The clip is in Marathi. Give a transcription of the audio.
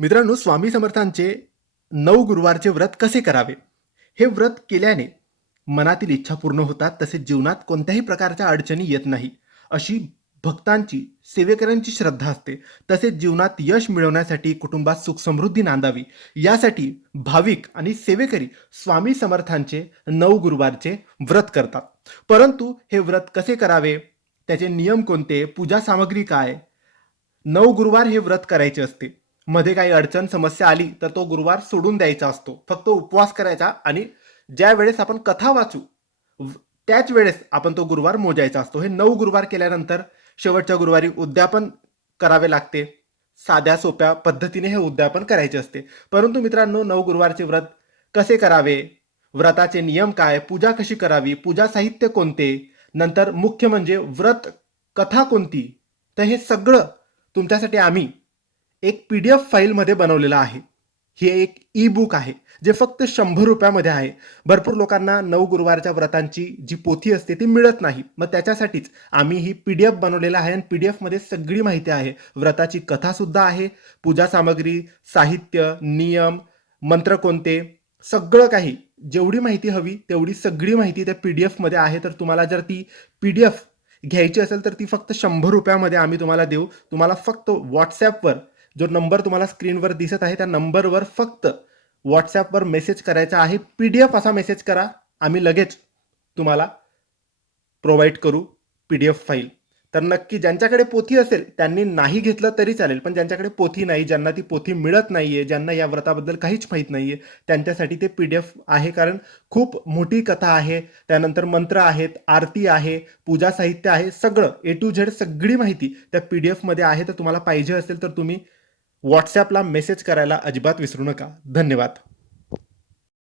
मित्रांनो स्वामी समर्थांचे नऊ गुरुवारचे व्रत कसे करावे? हे व्रत केल्याने मनातील इच्छा पूर्ण होतात तसेच जीवनात कोणत्याही प्रकारच्या अडचणी येत नाही. अशी भक्तांची सेवेकऱ्यांची श्रद्धा असते. तसेच जीवनात यश मिळवण्यासाठी कुटुंबात सुख समृद्धी नांदावी. यासाठी भाविक आणि सेवेकरी स्वामी समर्थांचे नऊ गुरुवारचे व्रत करतात. परंतु हे व्रत कसे करावे? त्याचे नियम कोणते? पूजा सामग्री काय? नऊ गुरुवार हे व्रत करायचे असते. मध्ये काही अडचण समस्या आली तर तो गुरुवार सोडून द्यायचा असतो. फक्त उपवास करायचा आणि ज्या वेळेस आपण कथा वाचू त्याच वेळेस आपण तो गुरुवार मोजायचा असतो. हे नऊ गुरुवार केल्यानंतर शेवटच्या गुरुवारी उद्यापन करावे लागते. साध्या सोप्या पद्धतीने हे उद्यापन करायचे असते. परंतु मित्रांनो नऊ गुरुवारचे व्रत कसे करावे? व्रताचे नियम काय? पूजा कशी करावी? पूजा साहित्य कोणते? नंतर मुख्य म्हणजे व्रत कथा कोणती? तर हे सगळं तुमच्यासाठी आम्ही एक पी डी एफ फाईलमध्ये बनवलेलं आहे. हे एक ई बुक आहे जे फक्त शंभर रुपयामध्ये आहे. भरपूर लोकांना नऊ गुरुवारच्या व्रतांची जी पोथी असते ती मिळत नाही. मग त्याच्यासाठीच आम्ही ही पी डी एफ बनवलेलं आहे आणि पी डी एफमध्ये सगळी माहिती आहे. व्रताची कथासुद्धा आहे पूजा सामग्री साहित्य नियम मंत्र कोणते सगळं काही. जेवढी माहिती हवी तेवढी सगळी माहिती त्या पी डी एफमध्ये आहे. तर तुम्हाला जर ती पी डी एफ घ्यायची असेल तर ती फक्त शंभर रुपयामध्ये आम्ही तुम्हाला देऊ. तुम्हाला फक्त व्हॉट्सॲपवर जो नंबर तुम्हाला स्क्रीनवर दिसत आहे त्या नंबरवर फक्त व्हॉट्सॲपवर मेसेज करायचा आहे. पी डी एफ असा मेसेज करा. आम्ही लगेच तुम्हाला प्रोव्हाइड करू पी डी एफ फाईल तर नक्की ज्यांच्याकडे पोथी असेल त्यांनी नाही घेतलं तरी चालेल. पण ज्यांच्याकडे पोथी नाही ज्यांना ती पोथी मिळत नाही आहे ज्यांना या व्रताबद्दल काहीच माहीत नाही आहे त्यांच्यासाठी ते पी डी एफ आहे. कारण खूप मोठी कथा आहे. त्यानंतर मंत्र आहेत आरती आहे पूजा साहित्य आहे. सगळं ए टू झेड सगळी माहिती त्या पी डी एफमध्ये आहे. तर तुम्हाला पाहिजे असेल तर तुम्ही व्हॉट्सॲपला मेसेज करायला अजिबात विसरू नका. धन्यवाद.